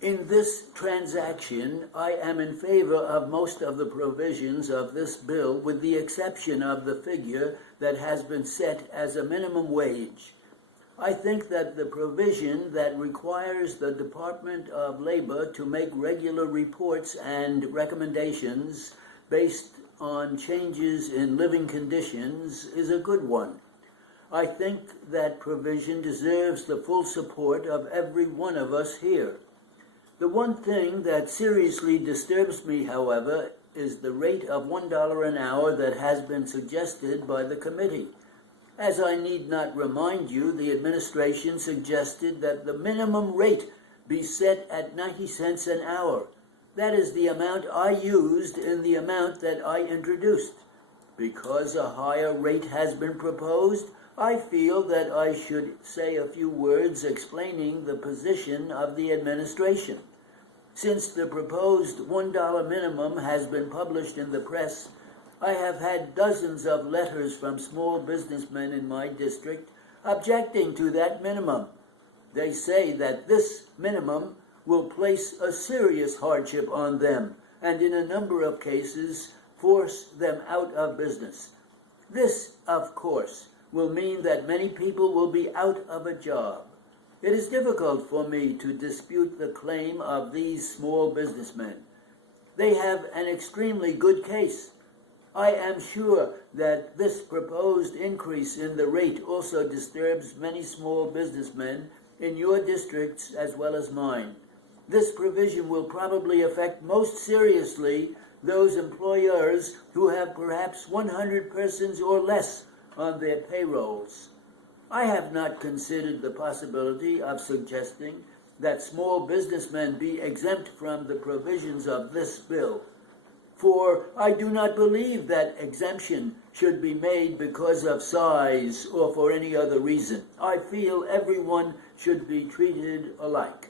In this transaction, I am in favor of most of the provisions of this bill, with the exception of the figure that has been set as a minimum wage. I think that the provision that requires the Department of Labor to make regular reports and recommendations based on changes in living conditions is a good one. I think that provision deserves the full support of every one of us here. The one thing that seriously disturbs me, however, is the rate of $1 an hour that has been suggested by the committee. As I need not remind you, the administration suggested that the minimum rate be set at 90 cents an hour. That is the amount I used in the amount that I introduced. Because a higher rate has been proposed, I feel that I should say a few words explaining the position of the administration. Since the proposed $1 minimum has been published in the press, I have had dozens of letters from small businessmen in my district objecting to that minimum. They say that this minimum will place a serious hardship on them and in a number of cases force them out of business. This, of course, will mean that many people will be out of a job. It is difficult for me to dispute the claim of these small businessmen. They have an extremely good case. I am sure that this proposed increase in the rate also disturbs many small businessmen in your districts as well as mine. This provision will probably affect most seriously those employers who have perhaps 100 persons or less on their payrolls. I have not considered the possibility of suggesting that small businessmen be exempt from the provisions of this bill, for I do not believe that exemption should be made because of size or for any other reason. I feel everyone should be treated alike.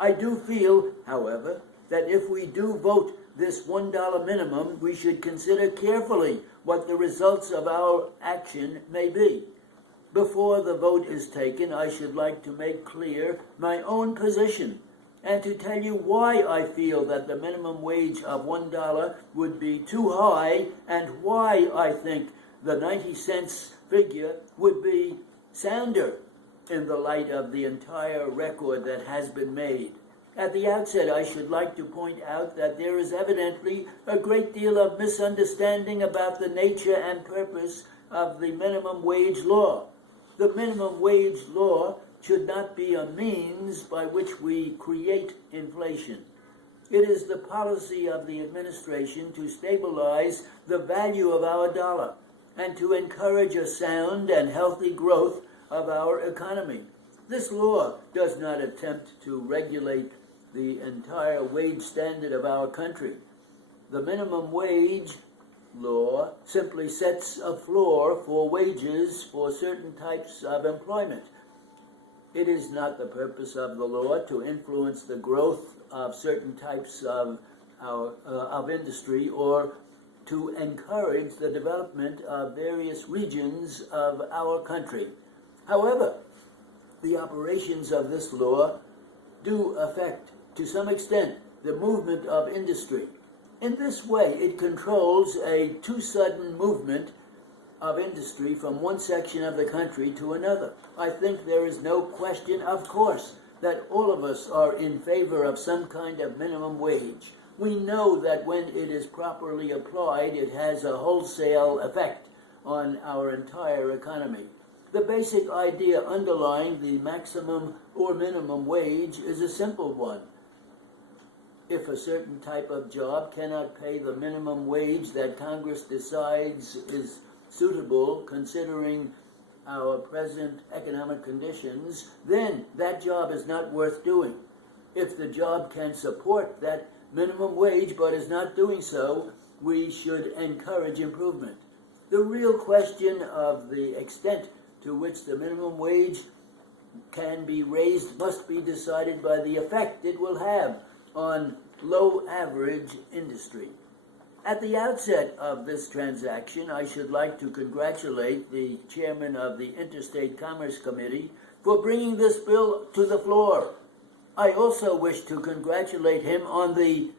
I do feel, however, that if we do vote this $1 minimum, we should consider carefully what the results of our action may be. Before the vote is taken, I should like to make clear my own position and to tell you why I feel that the minimum wage of $1 would be too high and why I think the 90 cents figure would be sounder in the light of the entire record that has been made. At the outset, I should like to point out that there is evidently a great deal of misunderstanding about the nature and purpose of the minimum wage law. The minimum wage law should not be a means by which we create inflation. It is the policy of the administration to stabilize the value of our dollar and to encourage a sound and healthy growth of our economy. This law does not attempt to regulate the entire wage standard of our country. The minimum wage law simply sets a floor for wages for certain types of employment. It is not the purpose of the law to influence the growth of certain types of industry or to encourage the development of various regions of our country. However, the operations of this law do affect, to some extent, the movement of industry. In this way, it controls a too sudden movement of industry from one section of the country to another. I think there is no question, of course, that all of us are in favor of some kind of minimum wage. We know that when it is properly applied, it has a wholesale effect on our entire economy. The basic idea underlying the maximum or minimum wage is a simple one. If a certain type of job cannot pay the minimum wage that Congress decides is suitable considering our present economic conditions, then that job is not worth doing. If the job can support that minimum wage but is not doing so, we should encourage improvement. The real question of the extent to which the minimum wage can be raised must be decided by the effect it will have on low-average industry. At the outset of this transaction, I should like to congratulate the chairman of the Interstate Commerce Committee for bringing this bill to the floor. I also wish to congratulate him on the